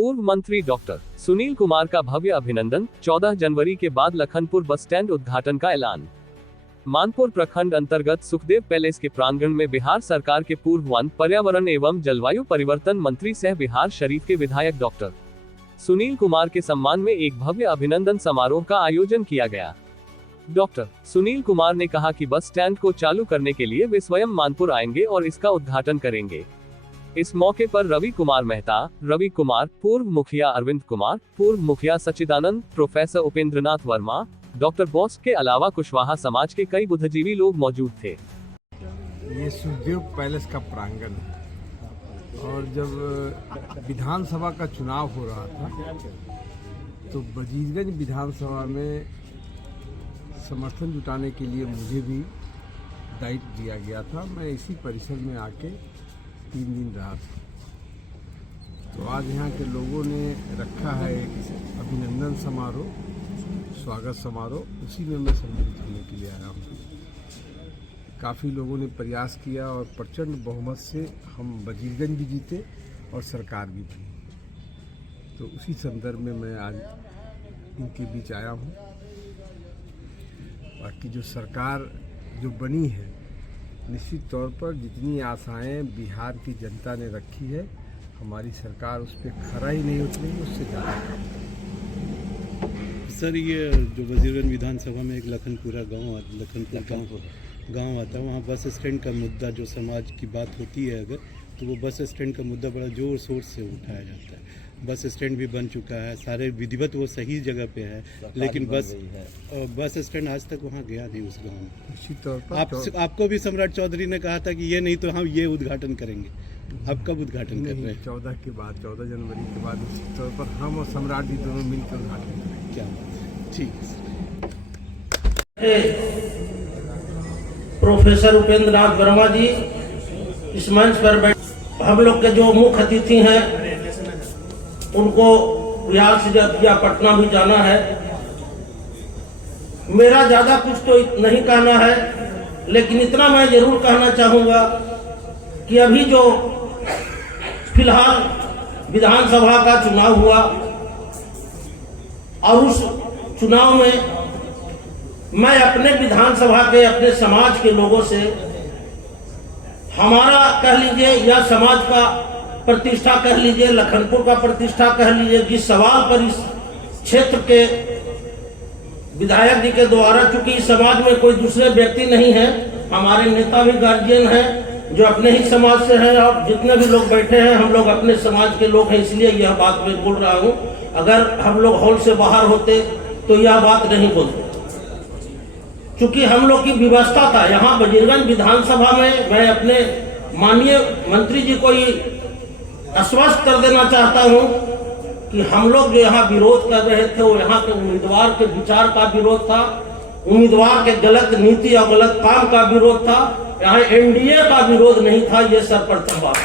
पूर्व मंत्री डॉक्टर सुनील कुमार का भव्य अभिनंदन। 14 जनवरी के बाद लखनपुर बस स्टैंड उद्घाटन का ऐलान। मानपुर प्रखंड अंतर्गत सुखदेव पैलेस के प्रांगण में बिहार सरकार के पूर्व वन, पर्यावरण एवं जलवायु परिवर्तन मंत्री सह बिहार शरीफ के विधायक डॉक्टर सुनील कुमार के सम्मान में एक भव्य अभिनंदन समारोह का आयोजन किया गया। डॉक्टर सुनील कुमार ने कहा कि बस स्टैंड को चालू करने के लिए वे स्वयं मानपुर आएंगे और इसका उद्घाटन करेंगे। इस मौके पर रवि कुमार मेहता, रवि कुमार, पूर्व मुखिया अरविंद कुमार, पूर्व मुखिया सच्चिदानंद, प्रोफेसर उपेंद्रनाथ वर्मा, डॉक्टर बोस के अलावा कुशवाहा समाज के कई बुद्धिजीवी लोग मौजूद थे। ये सुखदेव पैलेस का प्रांगण है और जब विधानसभा का चुनाव हो रहा था तो वजीरगंज विधानसभा में समर्थन जुटाने के लिए मुझे भी दायित्व दिया गया था। मैं इसी परिसर में आके 3 दिन रहा था। तो आज यहाँ के लोगों ने रखा है एक अभिनंदन समारोह, स्वागत समारोह, उसी में मैं सम्मिलित होने के लिए आया हूँ। काफ़ी लोगों ने प्रयास किया और प्रचंड बहुमत से हम वजीरगंज भी जीते और सरकार भी बनी। तो उसी संदर्भ में मैं आज इनके बीच आया हूँ। बाकी जो सरकार जो बनी है, निश्चित तौर पर जितनी आशाएं बिहार की जनता ने रखी है, हमारी सरकार उस पर खरा ही नहीं उतरेगी, उससे ज़्यादा काम करेगी। सर, ये जो वजीरगंज विधानसभा में एक लखनपुर गांव आता है, वहाँ बस स्टैंड का मुद्दा, जो समाज की बात होती है अगर, तो वो बस स्टैंड का मुद्दा बड़ा जोर शोर से उठाया जाता है। बस स्टैंड भी बन चुका है, सारे विधिवत वो सही जगह पे है, लेकिन बस स्टैंड आज तक वहाँ गया नहीं उस गांव में। निश्चित तौर पर आपको भी सम्राट चौधरी ने कहा था कि ये नहीं तो हम ये उद्घाटन करेंगे। अब कब उद्घाटन कर रहे हैं? 14 के बाद, 14 जनवरी के बाद निश्चित तौर पर हम और सम्राट जी दोनों मिलकर उद्घाटन करेंगे। क्या बात है, ठीक है सर। प्रोफेसर उपेंद्रनाथ वर्मा जी इस मंच पर बैठ, हम लोग के जो मुख्य अतिथि हैं उनको बिहार से या पटना भी जाना है। मेरा ज्यादा कुछ तो नहीं कहना है, लेकिन इतना मैं जरूर कहना चाहूंगा कि अभी जो फिलहाल विधानसभा का चुनाव हुआ और उस चुनाव में मैं अपने विधानसभा के, अपने समाज के लोगों से, हमारा कह लीजिए या समाज का प्रतिष्ठा कह लीजिए, लखनपुर का प्रतिष्ठा कह लीजिए, जिस सवाल पर इस क्षेत्र के विधायक जी के द्वारा, चूंकि इस समाज में कोई दूसरे व्यक्ति नहीं है, हमारे नेता भी गार्जियन हैं जो अपने ही समाज से हैं, और जितने भी लोग बैठे हैं हम लोग अपने समाज के लोग हैं, इसलिए यह बात मैं बोल रहा हूं। अगर हम लोग हॉल से बाहर होते तो यह बात नहीं बोलते, चूंकि हम लोग की व्यवस्था था। यहाँ वजीरगंज विधानसभा में मैं अपने माननीय मंत्री जी को ये आश्वस्त कर देना चाहता हूं कि हम लोग जो यहाँ विरोध कर रहे थे वो यहाँ के उम्मीदवार के विचार का विरोध था, उम्मीदवार के गलत नीति और गलत काम का विरोध था। यहाँ एनडीए का विरोध नहीं था, ये सर्वप्रथम बात है।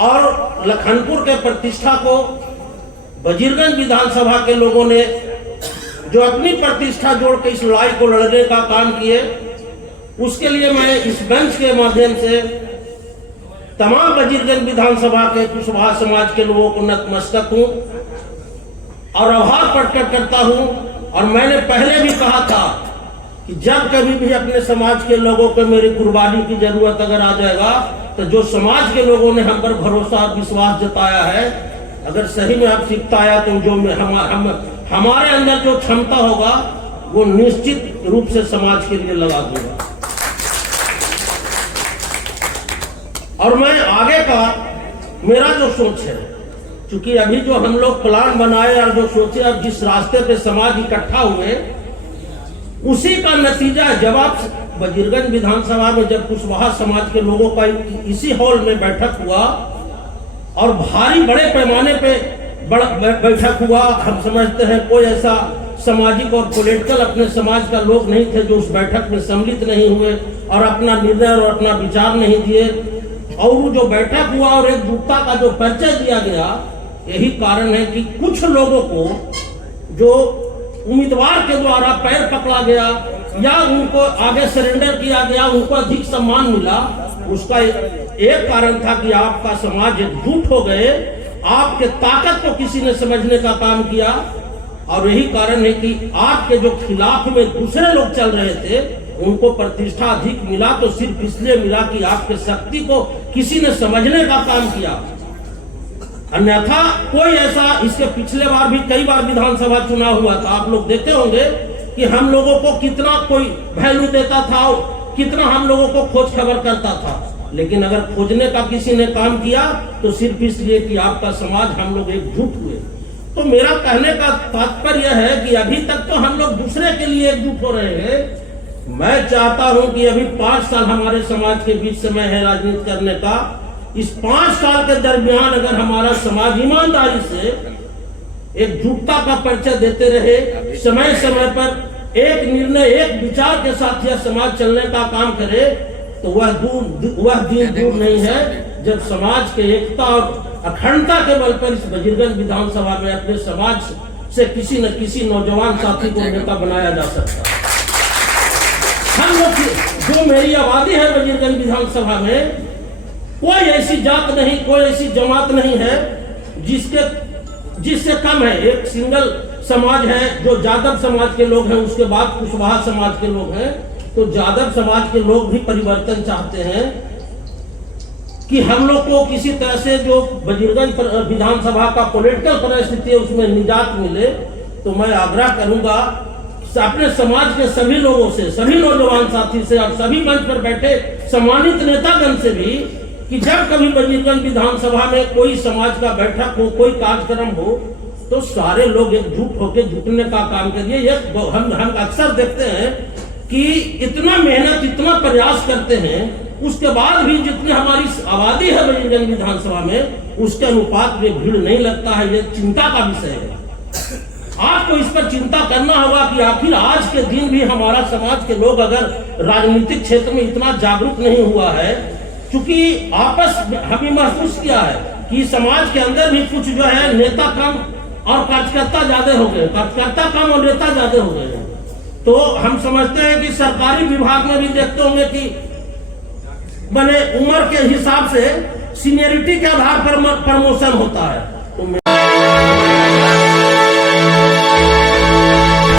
और लखनपुर के प्रतिष्ठा को वजीरगंज विधानसभा के लोगों ने जो अपनी प्रतिष्ठा जोड़ के इस लड़ाई को लड़ने का काम किए, उसके लिए मैं इस मंच के माध्यम से तमाम वजीरगंज विधानसभा के कुशवाहा समाज के लोगों को नतमस्तक हूं और आभार प्रकट करता हूं। और मैंने पहले भी कहा था कि जब कभी भी अपने समाज के लोगों को मेरी कुर्बानी की जरूरत अगर आ जाएगा, तो जो समाज के लोगों ने हम पर भरोसा और विश्वास जताया है, अगर सही में आवश्यकता आया तो जो हमारे अंदर जो क्षमता होगा वो निश्चित रूप से समाज के लिए लगा दूंगा। और मैं आगे का मेरा जो सोच है, क्योंकि अभी जो हम लोग प्लान बनाए और जो सोचे, अब जिस रास्ते पे समाज इकट्ठा हुए, उसी का नतीजा जब आप वजीरगंज विधानसभा में जब कुशवाहा समाज के लोगों का इसी हॉल में बैठक हुआ और भारी बड़े पैमाने पे बैठक हुआ, हम समझते हैं कोई ऐसा सामाजिक और पॉलिटिकल अपने समाज का लोग नहीं थे जो उस बैठक में सम्मिलित नहीं हुए और अपना निर्णय और अपना विचार नहीं दिए। और वो जो बैठक हुआ और एकजुटता का जो परिचय दिया गया, यही कारण है कि कुछ लोगों को जो उम्मीदवार के द्वारा पैर पकड़ा गया, या उनको आगे सरेंडर किया गया, उनको अधिक सम्मान मिला, उसका एक कारण था कि आपका समाज एकजुट हो गए, आपके ताकत को किसी ने समझने का काम किया। और यही कारण है कि आपके जो खिलाफ में दूसरे लोग चल रहे थे उनको प्रतिष्ठा अधिक मिला, तो सिर्फ इसलिए मिला कि आपके शक्ति को किसी ने समझने का काम किया। अन्यथा कोई ऐसा, इसके पिछले बार भी कई बार विधानसभा चुनाव हुआ था, आप लोग देखते होंगे कि हम लोगों को कितना कोई वैल्यू देता था, कितना हम लोगों को खोज खबर करता था, लेकिन अगर खोजने का किसी ने काम किया तो सिर्फ इसलिए कि आपका समाज, हम लोग एकजुट हुए। तो मेरा कहने का तात्पर्य है कि अभी तक तो हम लोग दूसरे के लिए एकजुट हो रहे हैं। मैं चाहता हूं कि अभी 5 साल हमारे समाज के बीच समय है राजनीति करने का। इस 5 साल के दरमियान अगर हमारा समाज ईमानदारी से एकजुटता का परिचय देते रहे, समय समय पर एक निर्णय, एक विचार के साथ यह समाज चलने का काम करे, तो वह दिन दूर नहीं है जब समाज के एकता और अखंडता के बल पर इस वजीरगंज विधानसभा में अपने समाज से किसी न किसी नौजवान साथी को नेता बनाया जा सकता है। हम लोग, जो मेरी आबादी है वजीरगंज विधानसभा में, कोई ऐसी जात नहीं, कोई ऐसी जमात नहीं है जिससे कम है। एक सिंगल समाज है जो जादव समाज के लोग हैं, उसके बाद कुशवाहा समाज के लोग हैं। तो जादव समाज के लोग भी परिवर्तन चाहते हैं कि हम लोग को किसी तरह से जो वजीरगंज विधानसभा का पॉलिटिकल परिस्थिति है उसमें निजात मिले। तो मैं आग्रह करूंगा अपने समाज के सभी लोगों से, सभी नौजवान साथी से और सभी मंच पर बैठे सम्मानित नेतागण से भी कि जब कभी वजीरगंज विधानसभा में कोई समाज का बैठक हो, कोई कार्यक्रम हो, तो सारे लोग एकजुट होकर जुटने का काम करिए। हम अक्सर देखते हैं कि इतना मेहनत, इतना प्रयास करते हैं, उसके बाद भी जितनी हमारी आबादी है वजीरगंज विधानसभा में, उसके अनुपात में भीड़ नहीं लगता है। ये चिंता का विषय है। आपको इस पर चिंता करना होगा कि आखिर आज के दिन भी हमारा समाज के लोग अगर राजनीतिक क्षेत्र में इतना जागरूक नहीं हुआ है, क्योंकि आपस में हमें महसूस किया है कि समाज के अंदर भी कुछ जो है नेता कम और कार्यकर्ता ज्यादा हो गए, कार्यकर्ता कम और नेता ज्यादा हो गए। तो हम समझते हैं कि सरकारी विभाग में भी देखते होंगे कि बने उम्र के हिसाब से सीनियरिटी के आधार पर प्रमोशन होता है।